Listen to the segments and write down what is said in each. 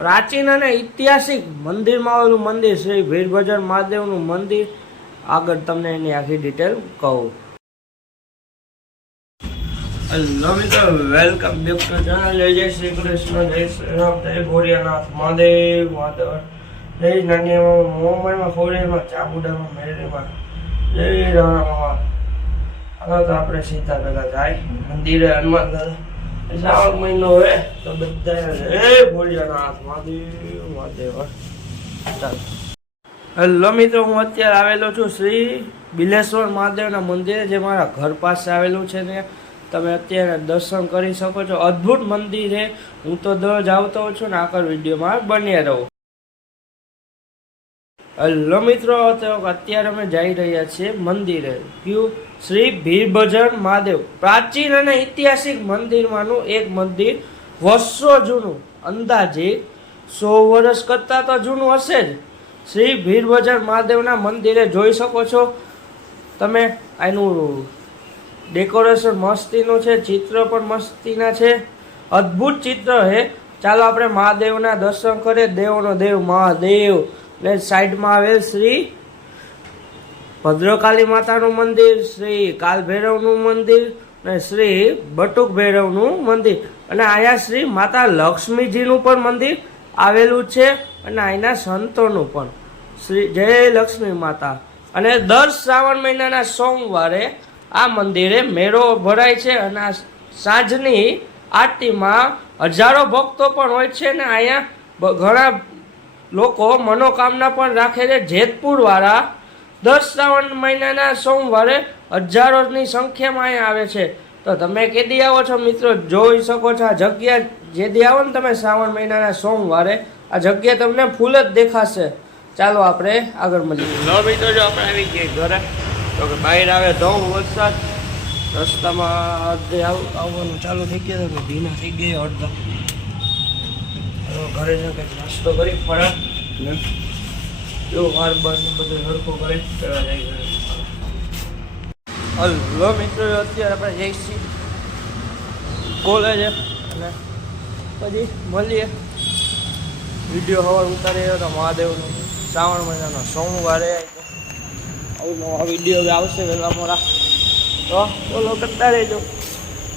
પ્રાચીન અને ઐતિહાસિક મંદિરમાં આવેલું મંદિર શ્રી વીરભદ્ર મહાદેવનું મંદિર. આગળ તમને એની આખી ડિટેલ કહું. હેલો મિત્રો, વેલકમ બેક ટુ ચેનલ. જય શ્રી કૃષ્ણ, જય શ્રી રામ, જય ભોળિયાનાથ મહાદેવ માધવ, જય નાની મુંબઈમાં, ફોરિયામાં, ચામુંડામાં, મેરડીમાં, જય રામ. હાલો તો આપણે સીધા પેલા જાય મંદિરે. હનુમાન દાદા શ્રાવણ મહિનો હોય તો બધા જય ભોળિયાનાથ મહાદેવ મહાદેવ. ચાલો. હેલો મિત્રો, હું અત્યારે આવેલો છું શ્રી બિલેશ્વર મહાદેવના મંદિરે, જે મારા ઘર પાસે આવેલું છે ને. તમે અત્યારે દર્શન કરી શકો છો. અદ્ભુત મંદિર છે. હું તો દરરોજ આવતો હોઉં છું ને. આગળ વિડીયોમાં બન્યા રહો. હેલો મિત્રો, અત્યારે અમે જઈ રહ્યા છીએ મંદિરે. કયું? શ્રી વીરભદ્ર મહાદેવ. પ્રાચીન અને ઐતિહાસિક મંદિરમાંનું એક મંદિર, વર્ષો જૂનું, અંદાજે 100 વર્ષ કરતાં તો જૂનું હશે જ. શ્રી વીરભદ્ર મહાદેવના મંદિરે જોઈ શકો છો તમે. આનું ડેકોરેશન મસ્તીનું છે, ચિત્ર પણ મસ્તીના છે, અદ્ભુત ચિત્ર છે. ચાલો આપણે મહાદેવના દર્શન કરીએ. દેવનો દેવ મહાદેવ. ને સાઈડમાં આવેલ શ્રી ભદ્રકાળી માતાનું મંદિર, શ્રી કાલ ભૈરવનું મંદિર અને શ્રી બટુક ભૈરવનું મંદિર, અને અહીંયા શ્રી માતા લક્ષ્મીજીનું પણ મંદિર આવેલું છે, અને અહીંના સંતોનું પણ. શ્રી જય લક્ષ્મી માતા. અને દર શ્રાવણ મહિનાના સોમવારે આ મંદિરે મેળો ભરાય છે, અને આ સાંજની આરતીમાં હજારો ભક્તો પણ હોય છે. ને અહીંયા ઘણા લોકો મનોકામના પણ રાખે છે. જેતપુર વાળા દર શ્રાવણ મહિનાના સોમવારે હજારોની સંખ્યામાં અહીંયા આવે છે. તો તમે કેદી આવો છો મિત્રો? જોઈ શકો છો આ જગ્યા. જેદી આવો ને તમે શ્રાવણ મહિનાના સોમવારે, આ જગ્યા તમને ફૂલ જ દેખાશે. ચાલો આપણે આગળ મળીએ. લો મિત્રો, જો આપણે આવી ગયા ઘરે, તો કે બહાર આવે ધોમ વરસાદ. રસ્તામાં અડધે આવવાનું ચાલુ થઈ ગયા હતા, ભીના થઈ ગયા અડધા. ઘરે જ કંઈક નાસ્તો કરી ફળા જો વાર બાર બધું હરખું કરી પેલા જઈ ગયા. હલો મિત્રો, અત્યારે આપણે જઈશું કોલેજ, અને પછી મળીએ. વિડીયો હવાર ઉતારી તો મહાદેવનો શ્રાવણ મહિનાનો સોમવારે નવા વિડીયો આવશે વહેલા મોડા, તો બોલો કરતા રહેજો.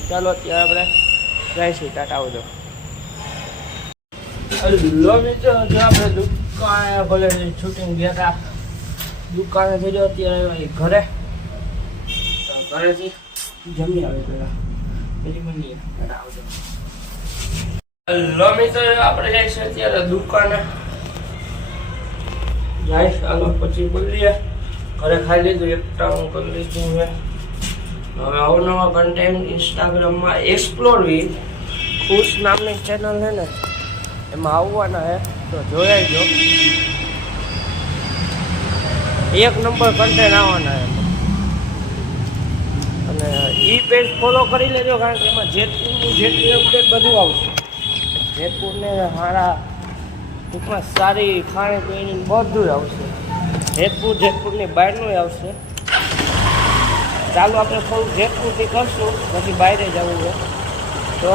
ચાલો અત્યારે આપણે જઈશું. ટાટા આવજો. હેલો મિત્રો, જો આપણે દુકાને ભલે શૂટિંગ ગયા હતા, દુકાને થઈ જાઓ. અત્યારે ઘરે, ઘરેથી જમી આવે પેલા, પછી મળીએ. ટાટા આવજો. હેલો મિત્રો, આપણે જઈશું અત્યારે દુકાને. જઈશ ચાલો પછી મળીએ. ઘરે ખાઈ લીધું, એકટા હું કરી લીધું. હવે અવનવા કન્ટેન્ટ ઇન્સ્ટાગ્રામમાં એક્સપ્લોર વિથ ખુશ નામની ચેનલ છે ને, એમાં આવવાના હે, તો જોઈ જો. એક નંબર કન્ટેન્ટ આવવાના હે. અને ઈ પેજ ફોલો કરી લેજો, કારણ કે એમાં જેતપુરનું જેટલી અપડેટ બધું આવશે. જેતપુરને સારા ટૂંકમાં સારી ખાણીપીણી બધું આવશે. જેતપુરની બહારનું આવશે. ચાલો આપણે થોડુંક જેતપુરથી કરશું, પછી બહાર જવું છે. તો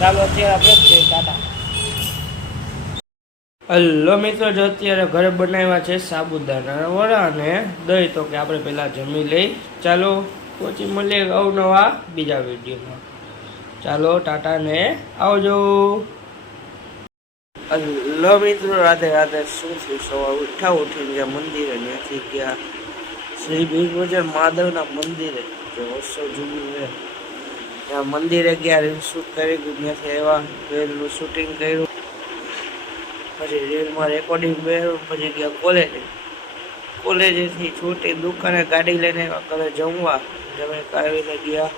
ચાલો અત્યારે આપણે ટાટા. હેલો મિત્રો, જો અત્યારે ઘરે બનાવ્યા છે સાબુદાના વડા અને દહીં, તો કે આપણે પહેલાં જમી લઈ. ચાલો પછી મળીએ અવનવા બીજા વિડીયોમાં. ચાલો ટાટા ને આવજો. હેલો મિત્રો, રાધે રાધે. શું થયું? સવાર ઉઠીને ગયા મંદિરે, ત્યાંથી ગયા શ્રી વીરભદ્ર મહાદેવના મંદિરે, જે વર્ષો જૂનું છે. ત્યાં મંદિરે ગયા, રીલ શૂટ કરી, ત્યાંથી આવ્યા, રીલનું શૂટિંગ કર્યું, પછી રીલમાં રેકોર્ડિંગ કર્યું, પછી ગયા કોલેજે. કોલેજેથી છૂટી દુકાને ગાડી લઈને ઘરે જમવા. જમે કાઢીને ગયા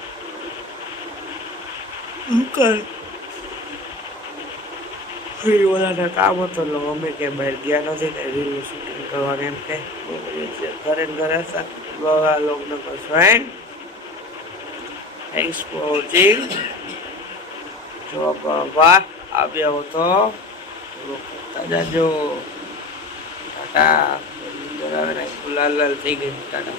દુકાન. ઓલાને કામ હતો એટલે અમે કે બહાર ગયા નથી, કઈ રીલનું શૂટિંગ કરવાનું એમ કે ઘરે ઘરે હતા. લોકોને ફ્રેન્ડ, થેન્ક્સ ફોર વોચિંગ. જો આભાર. આવ્યા હો તો કરતા જાજો. ટાટા. લાલ લાલ થઈ ગઈ. ટાટા.